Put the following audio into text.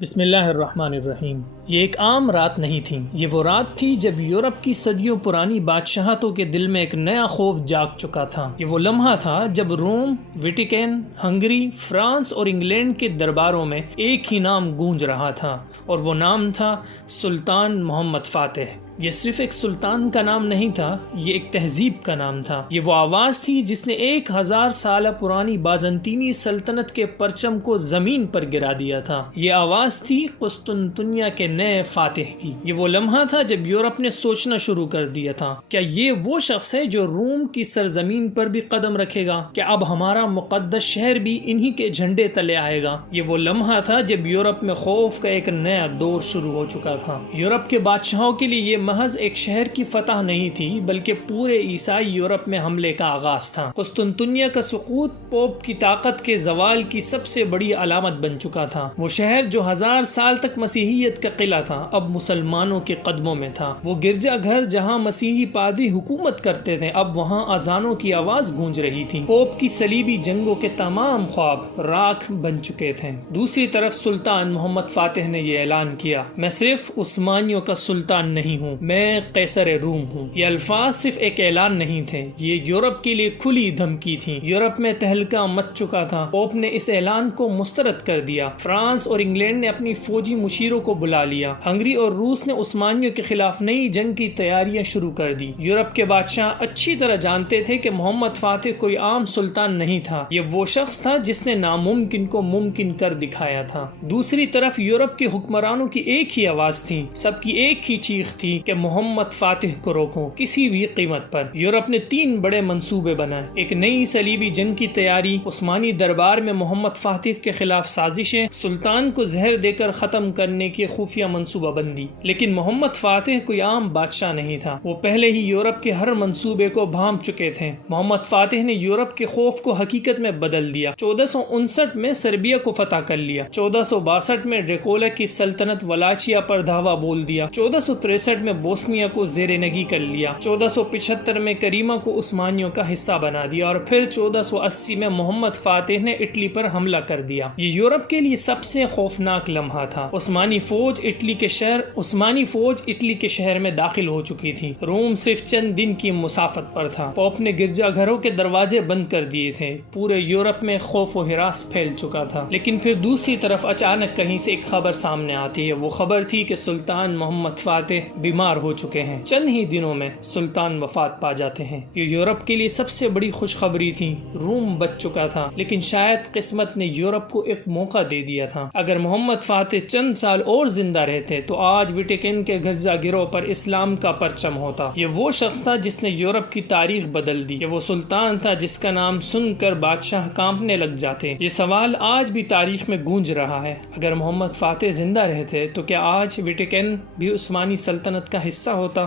بسم اللہ الرحمن الرحیم۔ یہ ایک عام رات نہیں تھی، یہ وہ رات تھی جب یورپ کی صدیوں پرانی بادشاہتوں کے دل میں ایک نیا خوف جاگ چکا تھا۔ یہ وہ لمحہ تھا جب روم، ویٹیکن، ہنگری، فرانس اور انگلینڈ کے درباروں میں ایک ہی نام گونج رہا تھا، اور وہ نام تھا سلطان محمد فاتح۔ یہ صرف ایک سلطان کا نام نہیں تھا، یہ ایک تہذیب کا نام تھا۔ یہ وہ آواز تھی جس نے 1000 سالہ پرانی بازنطینی سلطنت کے پرچم کو زمین پر گرا دیا تھا۔ یہ آواز تھی قسطنطنیہ کے نئے فاتح کی۔ یہ وہ لمحہ تھا جب یورپ نے سوچنا شروع کر دیا تھا، کیا یہ وہ شخص ہے جو روم کی سرزمین پر بھی قدم رکھے گا؟ کیا اب ہمارا مقدس شہر بھی انہی کے جھنڈے تلے آئے گا؟ یہ وہ لمحہ تھا جب یورپ میں خوف کا ایک نیا دور شروع ہو چکا تھا۔ یورپ کے بادشاہوں کے لیے یہ محض ایک شہر کی فتح نہیں تھی، بلکہ پورے عیسائی یورپ میں حملے کا آغاز تھا۔ قسطنطنیہ کا سقوط پوپ کی طاقت کے زوال کی سب سے بڑی علامت بن چکا تھا۔ وہ شہر جو 1000 سال تک مسیحیت کا قلعہ تھا، اب مسلمانوں کے قدموں میں تھا۔ وہ گرجا گھر جہاں مسیحی پادری حکومت کرتے تھے، اب وہاں اذانوں کی آواز گونج رہی تھی۔ پوپ کی صلیبی جنگوں کے تمام خواب راکھ بن چکے تھے۔ دوسری طرف سلطان محمد فاتح نے یہ اعلان کیا، میں صرف عثمانیوں کا سلطان نہیں ہوں، میں قیصر روم ہوں۔ یہ الفاظ صرف ایک اعلان نہیں تھے، یہ یورپ کے لیے کھلی دھمکی تھی۔ یورپ میں تہلکہ مچ چکا تھا۔ پوپ نے اس اعلان کو مسترد کر دیا۔ فرانس اور انگلینڈ نے اپنی فوجی مشیروں کو بلا لیا۔ ہنگری اور روس نے عثمانیوں کے خلاف نئی جنگ کی تیاریاں شروع کر دی۔ یورپ کے بادشاہ اچھی طرح جانتے تھے کہ محمد فاتح کوئی عام سلطان نہیں تھا، یہ وہ شخص تھا جس نے ناممکن کو ممکن کر دکھایا تھا۔ دوسری طرف یورپ کے حکمرانوں کی ایک ہی آواز تھی، سب کی ایک ہی چیخ تھی کہ محمد فاتح کو روکو کسی بھی قیمت پر۔ یورپ نے 3 بڑے منصوبے بنائے: ایک نئی صلیبی جنگ کی تیاری، عثمانی دربار میں محمد فاتح کے خلاف سازشیں، سلطان کو زہر دے کر ختم کرنے کی خفیہ منصوبہ بندی۔ لیکن محمد فاتح کوئی عام بادشاہ نہیں تھا، وہ پہلے ہی یورپ کے ہر منصوبے کو بھانپ چکے تھے۔ محمد فاتح نے یورپ کے خوف کو حقیقت میں بدل دیا۔ 1459 میں سربیا کو فتح کر لیا، 1462 میں ڈریکولا کی سلطنت ولاچیا پر دھاوا بول دیا، 1463 میں بوسنیا کو زیر نگی کر لیا، 1475 میں کریما کو عثمانیوں کا حصہ بنا دیا، اور پھر 1480 میں محمد فاتح نے اٹلی پر حملہ کر دیا۔ یہ یورپ کے لیے سب سے خوفناک لمحہ تھا۔ عثمانی فوج اٹلی کے شہر میں داخل ہو چکی تھی۔ روم صرف چند دن کی مسافت پر تھا۔ پوپ نے گرجا گھروں کے دروازے بند کر دیے تھے۔ پورے یورپ میں خوف و ہراس پھیل چکا تھا۔ لیکن پھر دوسری طرف اچانک کہیں سے ایک خبر سامنے آتی ہے۔ وہ خبر تھی کہ سلطان محمد فاتح بیمار ہو چکے ہیں۔ چند ہی دنوں میں سلطان وفات پا جاتے ہیں۔ یہ یورپ کے لیے سب سے بڑی خوشخبری تھی۔ روم بچ چکا تھا، لیکن شاید قسمت نے یورپ کو ایک موقع دے دیا تھا۔ اگر محمد فاتح چند سال اور زندہ رہتے تو آج ویٹیکن کے گرجا گھروں پر اسلام کا پرچم ہوتا۔ یہ وہ شخص تھا جس نے یورپ کی تاریخ بدل دی۔ یہ وہ سلطان تھا جس کا نام سن کر بادشاہ کانپنے لگ جاتے۔ یہ سوال آج بھی تاریخ میں گونج رہا ہے، اگر محمد فاتح زندہ رہتے تو کیا آج ویٹیکن بھی عثمانی سلطنت کا حصہ ہوتا؟